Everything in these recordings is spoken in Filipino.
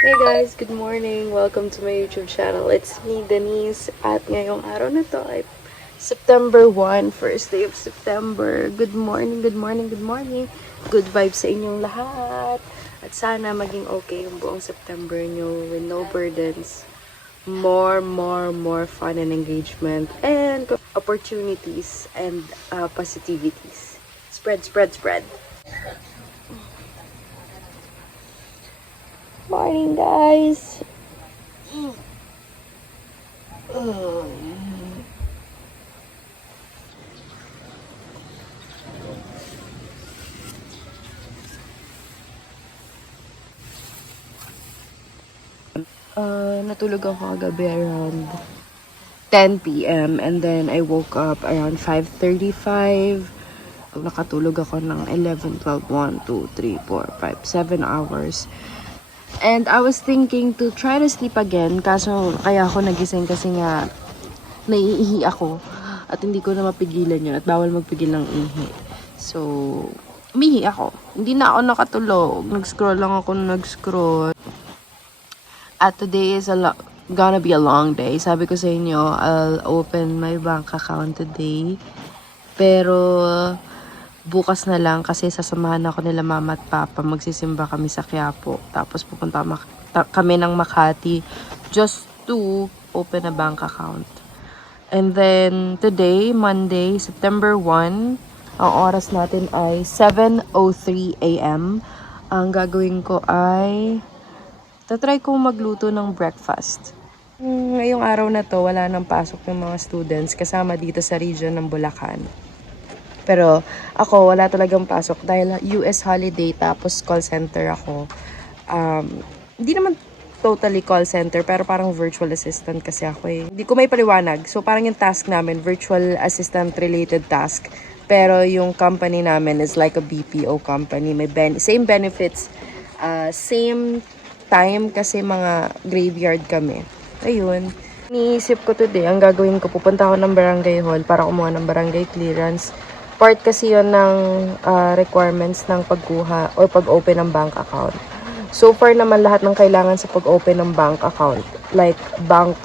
Hey guys, good morning. Welcome to my YouTube channel. It's me, Denise. At ngayong araw na to ay September 1, first day of September. Good morning, good morning, good morning. Good vibes sa inyong lahat. At sana maging okay yung buong September nyo with no burdens. More fun and engagement and opportunities and positivities. Spread, spread, spread. Morning, guys. Natulog ako kagabi around 10 p.m. and then I woke up around 5:35. Nakatulog ako ng 11, 12, 1, 2, 3, 4, 5, 7 hours. And I was thinking to try to sleep again. Kaso kaya ako nagising kasi nga naiihi ako. At hindi ko na mapigilan yun. At bawal magpigil ng ihi. So, umihi ako. Hindi na ako nakatulog. Nag-scroll lang ako nag-scroll. At today is gonna be a long day. Sabi ko sa inyo, I'll open my bank account today. Pero bukas na lang kasi sasamahan ako nila mama at papa. Magsisimba kami sa Quiapo. Tapos pupunta kami ng Makati just to open a bank account. And then today, Monday, September 1, ang oras natin ay 7:03 a.m. Ang gagawin ko ay tatry kong magluto ng breakfast. Ngayong araw na to, wala nang pasok ng mga students kasama dito sa region ng Bulacan. Pero ako, wala talagang pasok dahil US holiday tapos call center ako. Hindi naman totally call center pero parang virtual assistant kasi ako eh. Hindi ko may paliwanag. So parang yung task namin, virtual assistant related task. Pero yung company namin is like a BPO company. May same benefits, same time kasi mga graveyard kami. Ayun. Iniisip ko today, ang gagawin ko, pupunta ako ng barangay hall para kumuha ng barangay clearance. Part kasi yon ng requirements ng pagkuha or pag-open ng bank account. So far naman lahat ng kailangan sa pag-open ng bank account, like bank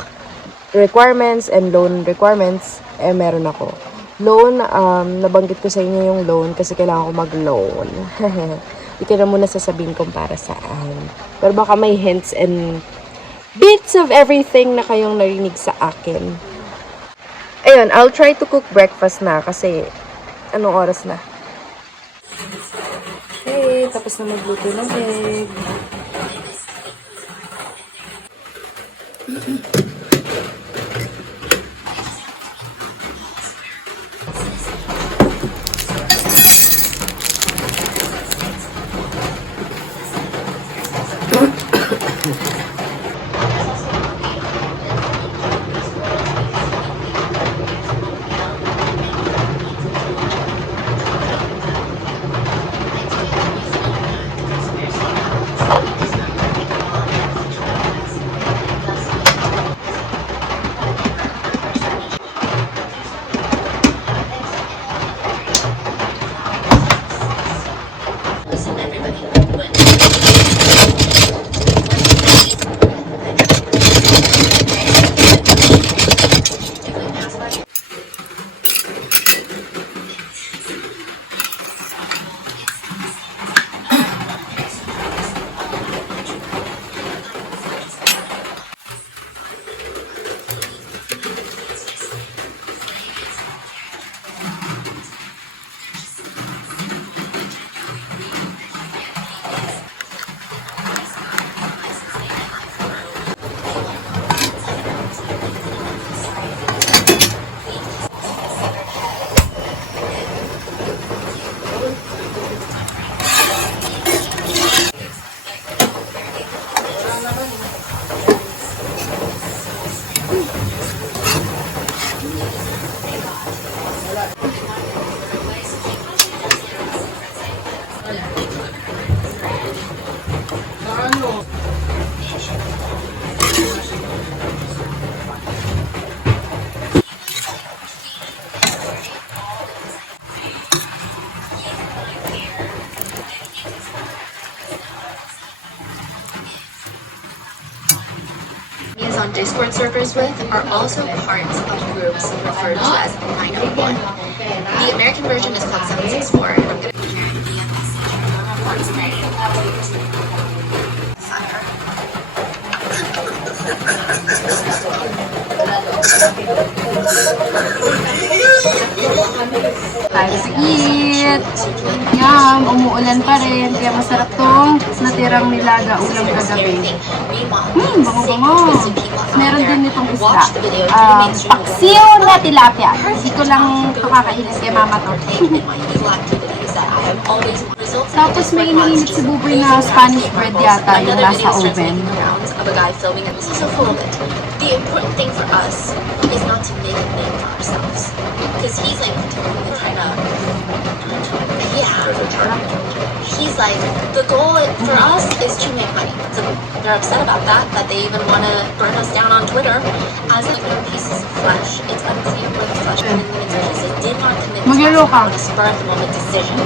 requirements and loan requirements, meron ako. Loan, nabanggit ko sa inyo yung loan kasi kailangan ko mag-loan. Hindi ko na muna sasabihin kung para saan. Pero baka may hints and bits of everything na kayong narinig sa akin. Ayun, I'll try to cook breakfast na kasi anong oras na? Okay, tapos na magluto ng egg. he's on Discord servers with are also parts of groups referred to as 901. The American version is called 764, and I'm gonna share the message Time to eat! Yum! Umuulan pa rin, kaya masarap tong natirang nilaga ulam kagabi. Bango-bango! Meron din itong isda. Paksiw na tilapia. Hindi ko lang ito kakainin kay mama to. Tapos may iniinit si Buboy na Spanish bread yata yung nasa oven. Of a guy filming and this is so full of it. The important thing for us is not to make a name for ourselves. Because he's like trying to he's like, the goal for us is to make money. So they're upset about that they even want to burn us down on Twitter as like no pieces of flesh. It's unclear where the flesh and the pieces did not commit to a spur of the moment decision.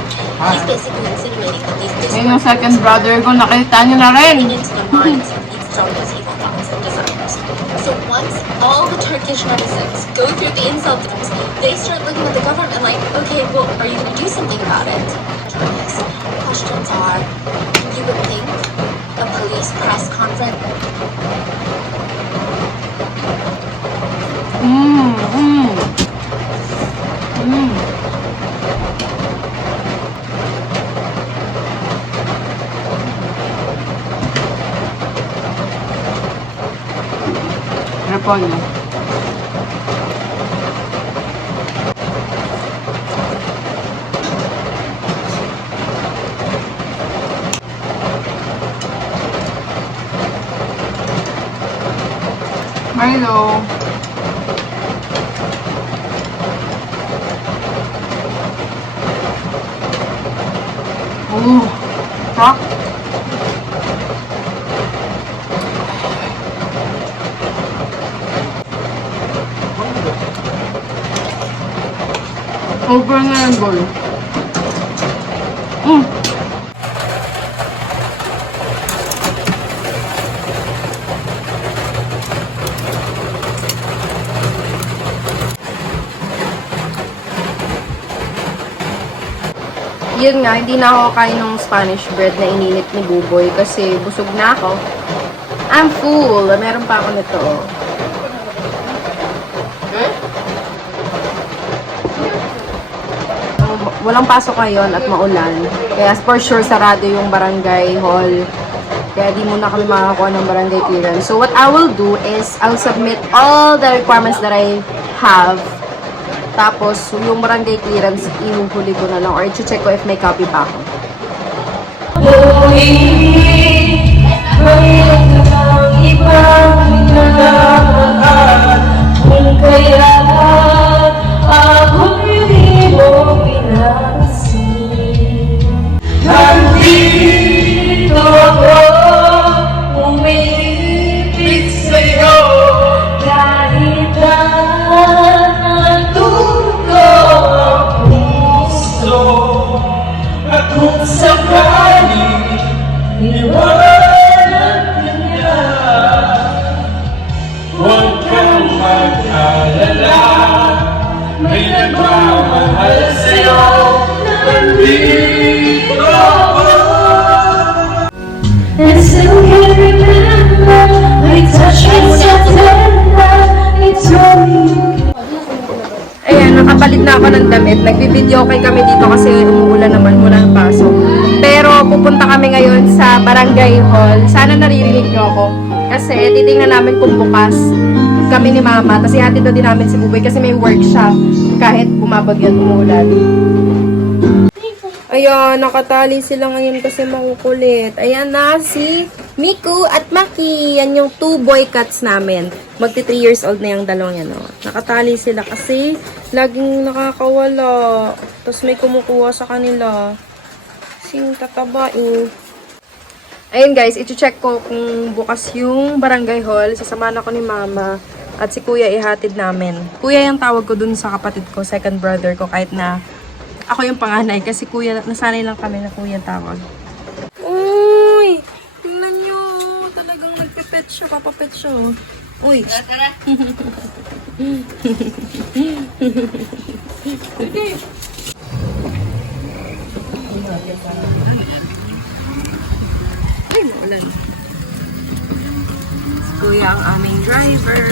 He's basically insinuating that these Ayun yung second brother ko, nakita niyo na rin. into the minds of these those evil thoughts and desires. So once all the Turkish netizens go through the insult films, they start looking at the government like, okay, well, are you going to do something about it? Questions are, you would think a police press conference. Repolyo. Milo. Rock. Over na yung boy. Yun nga, hindi na ako kain ng Spanish bread na ininit ni Buboy kasi busog na ako. I'm full. Meron pa ako nito. Walang pasok ngayon at maulan. Kaya for sure sarado yung barangay hall. Kaya di muna kami makakakuha ng barangay clearance. So what I will do is I'll submit all the requirements that I have. Tapos yung barangay clearance ihuhuli ko na lang or i-check ko if may copy pa ako. Ayan, nakapalit na ako ng damit. Nagbi-video okay kami dito kasi umuulan naman, walang pasok. Pero pupunta kami ngayon sa barangay hall. Sana naririnig nyo ako. Kasi titingnan namin kung bukas kami ni Mama. Kasi hatid na din namin si Buboy kasi may workshop kahit bumabagyan umuulan. Ayan, nakatali sila ngayon kasi makukulit. Ayan na si Miku at Maki. Yan yung 2 boy cats namin. Magti 3 years old na yung dalawang yan. Oh. Nakatali sila kasi laging nakakawala. Tapos may kumukuha sa kanila. Sing tataba eh. Ayun guys, i-check ko kung bukas yung barangay hall. Sasamahan ako ni Mama at si Kuya ihatid namin. Kuya yung tawag ko dun sa kapatid ko, second brother ko, kahit na ako yung panganay kasi kuya, nasanay lang kami na kuya tawag. Uy! Tingnan nyo! Talagang nagpipet siya, papapet siya. Uy. Ay, maulan. Si Kuya ang aming driver.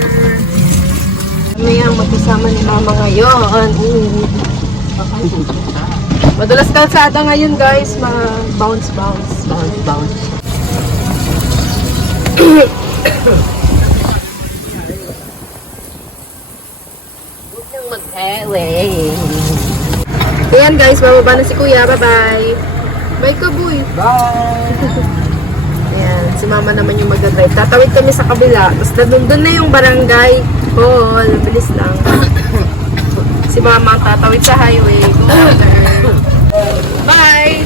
Kami ang magkasama ni Mama ngayon. Madulas kalsada ngayon guys, mga bounce. Ayan guys, bababa na si Kuya. Bye-bye. Bye ka, boy. Bye! Ayan, si Mama naman yung magdadrive. Tatawid kami sa kabila. Tapos doon na yung barangay hall. Bilis lang. Si Mama ang tatawid sa highway. Go mother. Bye!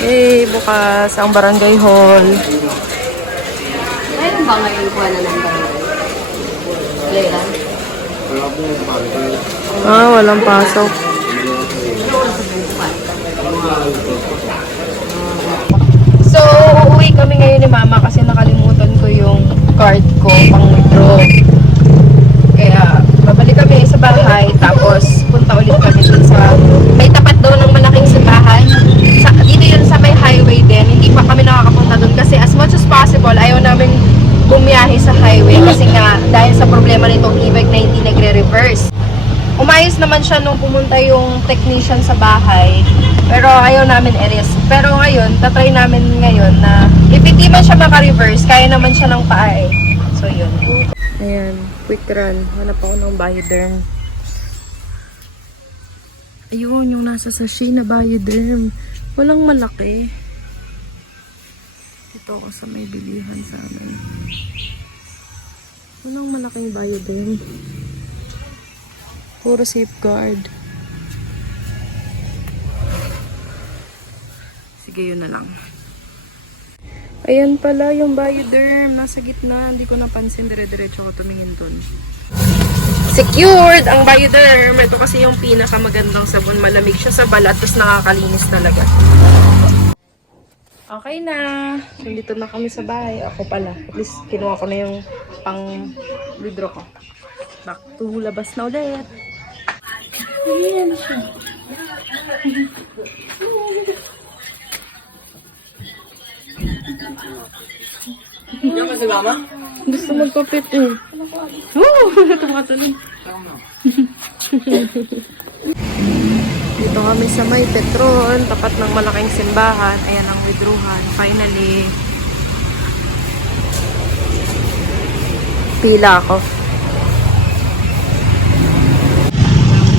Hey, bukas ang barangay hall. Mayroon ba ngayon kuha na ng barangay? Wala yan? Walang pasok. So, uuwi kami ngayon ni Mama kasi nakalimutan ko yung card ko pang withdraw. Kaya, babalik kami sa bahay tapos punta ulit kami dun sa may tapat daw ng malaking simbahan. Dito yun sa may highway din. Hindi pa kami nakakapunta dun kasi as much as possible, ayaw namin bumiyahe sa highway kasi nga dahil sa problema nitong e-bike na hindi nagre-reverse. Umayos naman siya nung pumunta yung technician sa bahay. Pero ayaw namin i-risk. Pero ngayon, tatry namin ngayon na if hindi man siya maka-reverse, kaya naman siya ng paa eh. So yun. Ayan, quick run. Hanap ako ng Bioderm. Ayun, yung nasa sachet na Bioderm. Walang malaki. Dito ako sa may bilihan sa amin. Walang malaking Bioderm. Puro safeguard. Sige, yun na lang. Ayan pala yung Bioderm. Nasa gitna. Hindi ko napansin. Dire-diretso ako tumingin dun. Secured ang Bioderm. Ito kasi yung pinakamagandang sabon. Malamig siya sa balat. Tapos nakakalinis talaga. Okay na. Nandito na kami sa bahay. Ako pala. At least kinuha ko na yung pang withdraw ko. Back to labas na ulit. Ayan siya. Diyan ka si Mama? Gusto magpapit eh. Tumatalon. Dito kami sa may Petron, tapat ng malaking simbahan. Ayan ang withdrawhan. Finally. Pila ako.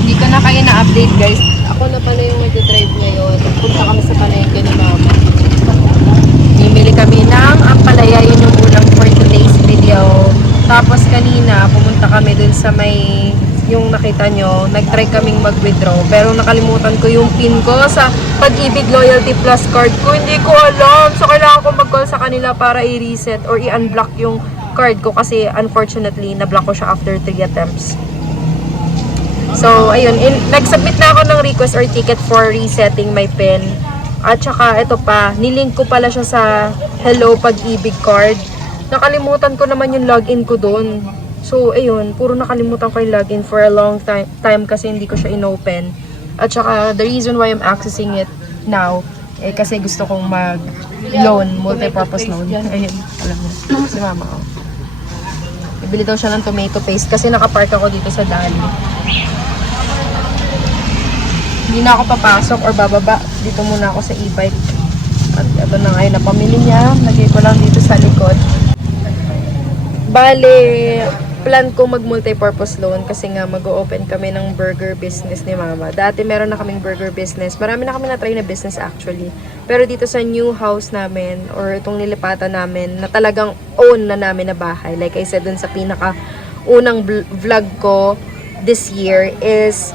Hindi ko na kayo na-update guys. Ako na pala yung mag-drive ngayon. Punta kami sa palengke ni Mama. Bimili kami ng ampalaya. Yun yung ulang for today's video. Tapos kanina, pumunta kami dun sa may, yung nakita nyo, nag-try kaming mag-withdraw. Pero nakalimutan ko yung PIN ko sa Pag-ibig Loyalty Plus card ko. Hindi ko alam. So, kailangan ko mag-call sa kanila para i-reset or i-unblock yung card ko. Kasi, unfortunately, na-block ko siya after 3 attempts. So, ayun. Nag-submit na ako ng request or ticket for resetting my PIN. At saka, ito pa, nilink ko pala siya sa Hello Pag-ibig card. Nakalimutan ko naman yung login ko doon. So, ayun, puro nakalimutan ko yung login for a long time kasi hindi ko siya inopen. At saka, the reason why I'm accessing it now, eh, kasi gusto kong mag-loan, multi-purpose loan. Ayun, alam mo, si Mama ko. Ibili daw siya ng tomato paste kasi nakapark ako dito sa Dali. Hindi na ako papasok or bababa. Dito muna ako sa e-bike. At ito na ngayon na pamili niya. Lagay ko lang dito sa likod. Bale, plan ko mag-multi-purpose loan kasi nga mag-o-open kami ng burger business ni Mama. Dati meron na kaming burger business. Marami na kami na-try na business actually. Pero dito sa new house namin or itong nilipatan namin na talagang own na namin na bahay. Like I said dun sa pinaka-unang vlog ko this year is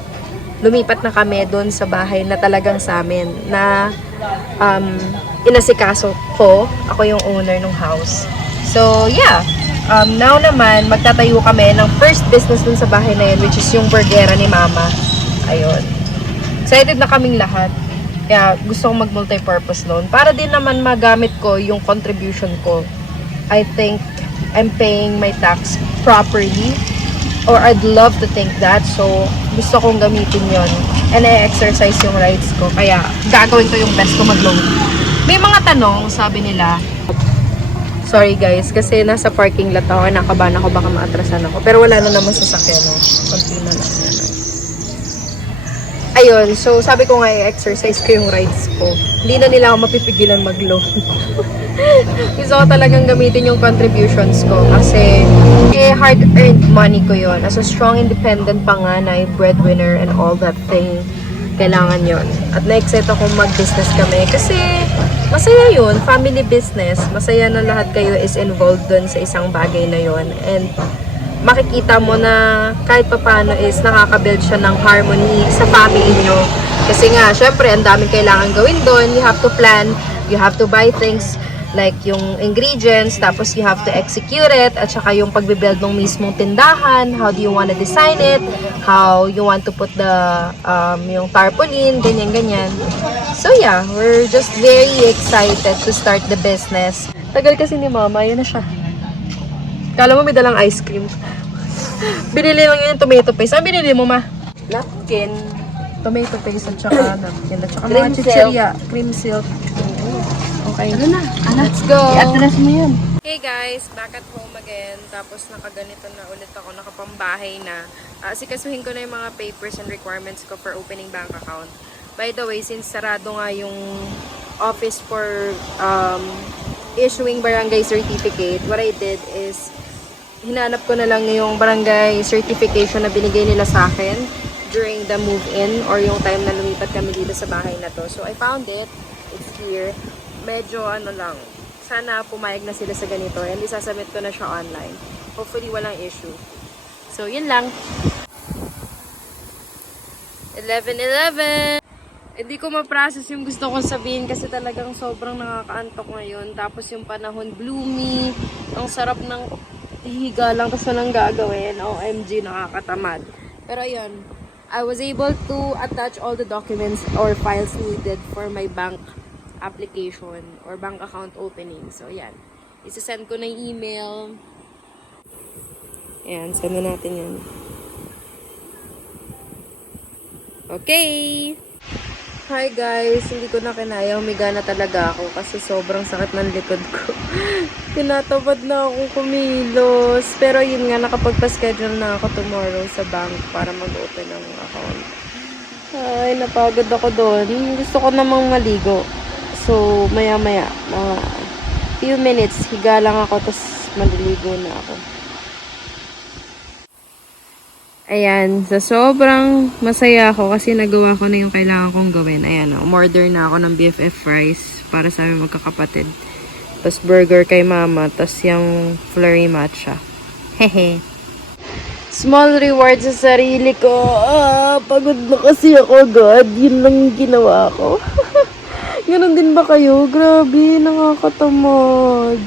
lumipat na kami dun sa bahay na talagang sa amin na inasikaso ko. Ako yung owner ng house. So, yeah. Now naman, magtatayo kami ng first business dun sa bahay na yun, which is yung burgera ni Mama. Ayun. Excited na kaming lahat. Kaya gusto kong mag-multi-purpose loan. Para din naman magamit ko yung contribution ko. I think I'm paying my tax properly. Or I'd love to think that. So, gusto kong gamitin yon and I-exercise yung rights ko. Kaya, gagawin ko yung best ko mag-loan. May mga tanong, sabi nila. Sorry guys, kasi nasa parking lot ako. Nakabahan ako, baka maatrasan ako. Pero wala na naman sasakyan. No? Konti na lang. Ayun, so sabi ko nga i-exercise ko yung rights ko. Hindi na nila ako mapipigilan mag-loan. Gusto ko talagang gamitin yung contributions ko kasi hard-earned money ko yon. As a strong, independent panganay, breadwinner, and all that thing, kailangan yon. At na-excite ako mag-business kami kasi masaya yun, family business. Masaya na lahat kayo is involved dun sa isang bagay na yon. And makikita mo na kahit papano is nakaka-build siya ng harmony sa family nyo. Kasi nga, syempre, ang daming kailangan gawin doon. You have to plan, you have to buy things like yung ingredients, tapos you have to execute it, at saka yung pagbibuild ng mismong tindahan, how do you want to design it, how you want to put the, yung tarpaulin, ganyan-ganyan. So yeah, we're just very excited to start the business. Tagal kasi ni Mama, yun na siya. Kala mo may dalang ice cream. Binili lang yun yung tomato paste. Ano binili mo, Ma? Napkin. Tomato paste at saka napkin. At saka Cream mga chichirya. Cream silk. Okay. Ano na? Let's go! I-address mo yun. Hey guys, back at home again. Tapos nakaganito na ulit ako. Nakapambahay na. Sikasuhin ko na yung mga papers and requirements ko for opening bank account. By the way, since sarado nga yung office for issuing barangay certificate, what I did is hinanap ko na lang yung barangay certification na binigay nila sa akin during the move-in or yung time na lumipat kami dito sa bahay na to. So, I found it. It's here. Medyo ano lang. Sana pumayag na sila sa ganito and isasubmit ko na siya online. Hopefully, walang issue. So, yun lang. 11:11! Hindi ko ma-process yung gusto kong sabihin kasi talagang sobrang nakakaantok ngayon. Tapos yung panahon gloomy. Ang sarap ng hihiga lang tapos walang gagawin. OMG, nakakatamad. Pero ayun, I was able to attach all the documents or files needed for my bank application or bank account opening. So, yan. Isasend ko na yung email. Ayan, send na natin yan. Okay! Hi guys! Hindi ko na kinaya. Humiga na talaga ako kasi sobrang sakit ng likod ko. Tinatabad na ako kumilos. Pero yun nga, nakapagpa-schedule na ako tomorrow sa bank para mag-open ng account. Ay, napagod ako doon. Gusto ko namang maligo. So, maya-maya, mga few minutes, higa lang ako, tapos maliligo na ako. Ayan, so sobrang masaya ako kasi nagawa ko na yung kailangan kong gawin. Ayan, umorder na ako ng BFF fries para sa aming magkakapatid. Tapos burger kay Mama, tapos yung flurry matcha. Hehe. Small reward sa sarili ko. Pagod na kasi ako, God. Yun lang yung ginawa ko. Ganon din ba kayo? Grabe, nakakatamad.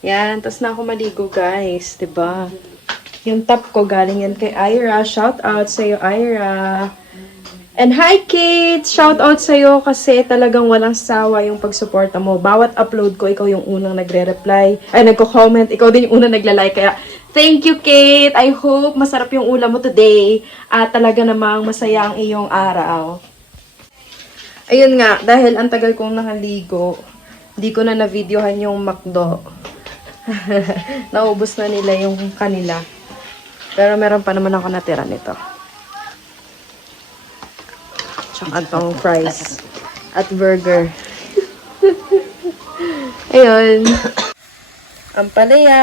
Yan, tas na ako maligo guys, 'di ba? Yung top ko galing yan kay Ira. Shout out sa iyo, Ira. And hi Kate, shout out sa iyo kasi talagang walang sawa yung pagsuporta mo. Bawat upload ko, ikaw yung unang nagre-reply, ay nagko-comment, ikaw din yung unang nagla-like. Kaya thank you Kate. I hope masarap yung ulam mo today at talaga namang masaya ang iyong araw. Ayun nga, dahil ang tagal kong nakaligo, hindi ko na na-videohan yung McDo. Naubos na nila yung kanila. Pero meron pa naman ako natira nito. Tsaka itong fries. At burger. Ayun. Ampalaya.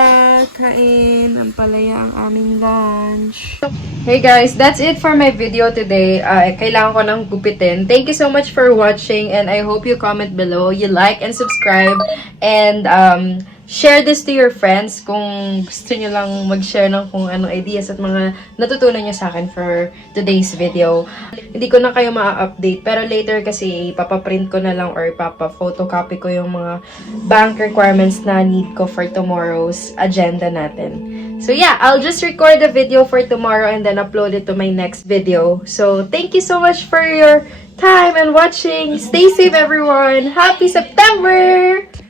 Kain. Ampalaya ang aming lunch. Hey guys, that's it for my video today. Kailangan ko nang gupitin. Thank you so much for watching and I hope you comment below, you like and subscribe and share this to your friends kung gusto nyo lang mag-share ng kung anong ideas at mga natutunan nyo sa akin for today's video. Hindi ko na kayo ma-update pero later kasi ipapaprint ko na lang or ipapa-photocopy ko yung mga bank requirements na need ko for tomorrow's agenda natin. So yeah, I'll just record the video for tomorrow and then upload it to my next video. So thank you so much for your time and watching. Stay safe, everyone. Happy September!